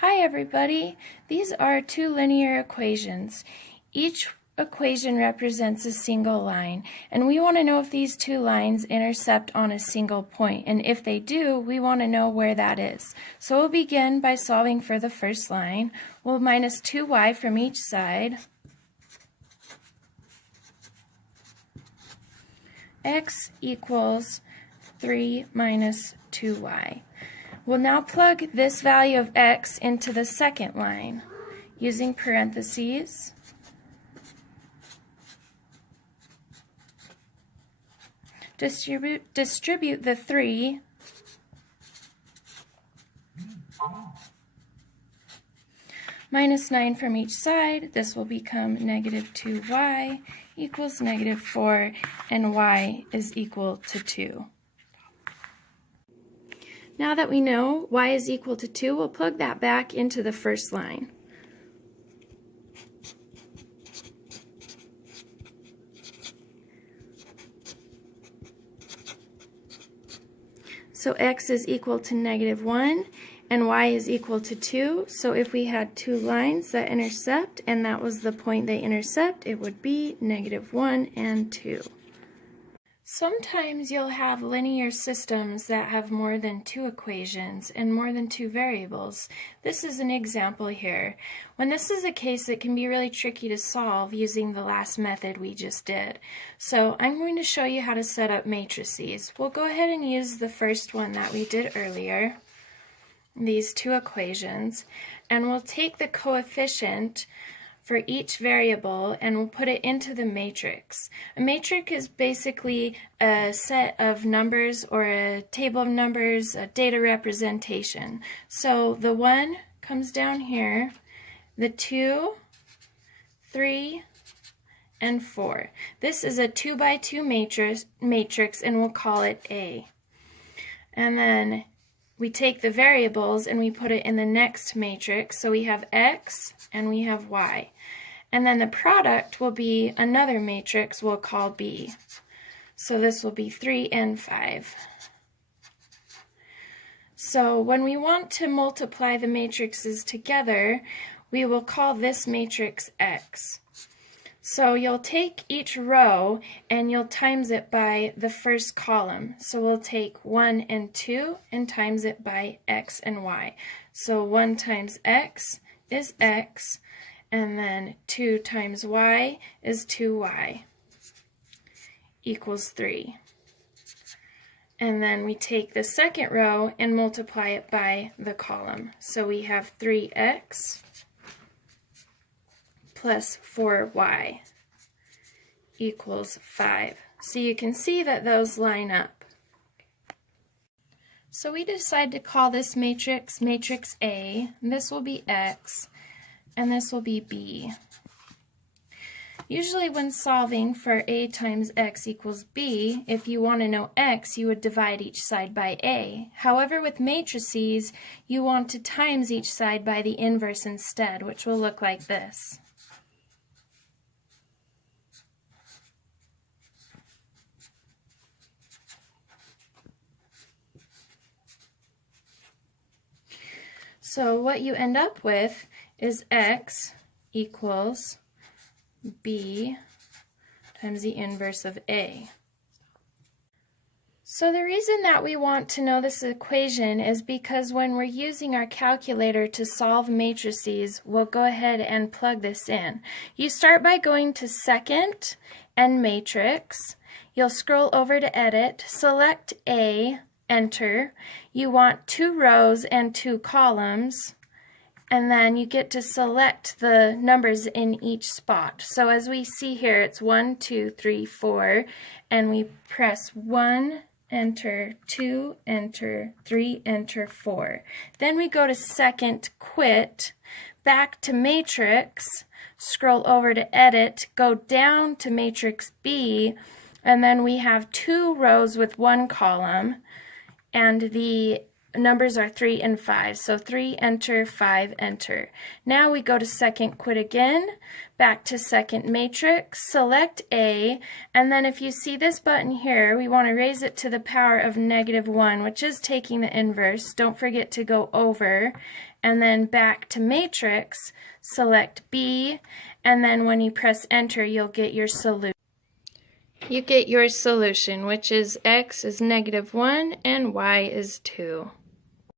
Hi everybody, these are two linear equations. Each equation represents a single line, and we want to know if these two lines intercept on a single point, and if they do, we want to know where that is. So we'll begin by solving for the first line. We'll minus 2y from each side. X equals 3 minus 2y. We'll now plug this value of x into the second line using parentheses. Distribute the 3 minus 9 from each side. This will become negative 2y equals negative 4, and y is equal to 2. Now that we know y is equal to 2, we'll plug that back into the first line. So x is equal to negative 1 and y is equal to 2. So if we had two lines that intercept and that was the point they intercept, it would be negative 1 and 2. Sometimes you'll have linear systems that have more than two equations and more than two variables. This is an example here. When this is the case, it can be really tricky to solve using the last method we just did. So I'm going to show you how to set up matrices. We'll go ahead and use the first one that we did earlier, these two equations, and we'll take the coefficient for each variable and we'll put it into the matrix. A matrix is basically a set of numbers or a table of numbers, a data representation. So the 1 comes down here, the 2, 3, and 4. This is a 2 by 2 matrix and we'll call it A. And then we take the variables and we put it in the next matrix. So we have x and we have y. And then the product will be another matrix we'll call B. So this will be 3 and 5. So when we want to multiply the matrices together, we will call this matrix X. So you'll take each row and you'll times it by the first column. So we'll take 1 and 2 and times it by x and y. So 1 times x is x, and then 2 times y is 2y equals 3. And then we take the second row and multiply it by the column. So we have 3x plus 4y equals 5. So you can see that those line up. So we decide to call this matrix matrix A. This will be x, and this will be B. Usually when solving for A times x equals B, if you want to know x, you would divide each side by A. However, with matrices, you want to times each side by the inverse instead, which will look like this. So what you end up with is x equals b times the inverse of a. So the reason that we want to know this equation is because when we're using our calculator to solve matrices, we'll go ahead and plug this in. You start by going to Second and Matrix. You'll scroll over to Edit, select A, Enter. You want 2 rows and 2 columns, and then you get to select the numbers in each spot. So as we see here, it's 1, 2, 3, 4, and we press 1, Enter, 2, Enter, 3, Enter, 4. Then we go to Second, Quit, back to Matrix, scroll over to Edit, go down to Matrix B, and then we have 2 rows with 1 column, and the numbers are 3 and 5. So 3, enter, 5, enter. Now we go to second quit again, back to second matrix, select A, and then if you see this button here, we want to raise it to the power of -1, which is taking the inverse. Don't forget to go over, and then back to matrix, select B, and then when you press enter, you'll get your solution. You get your solution, which is x is -1 and y is 2.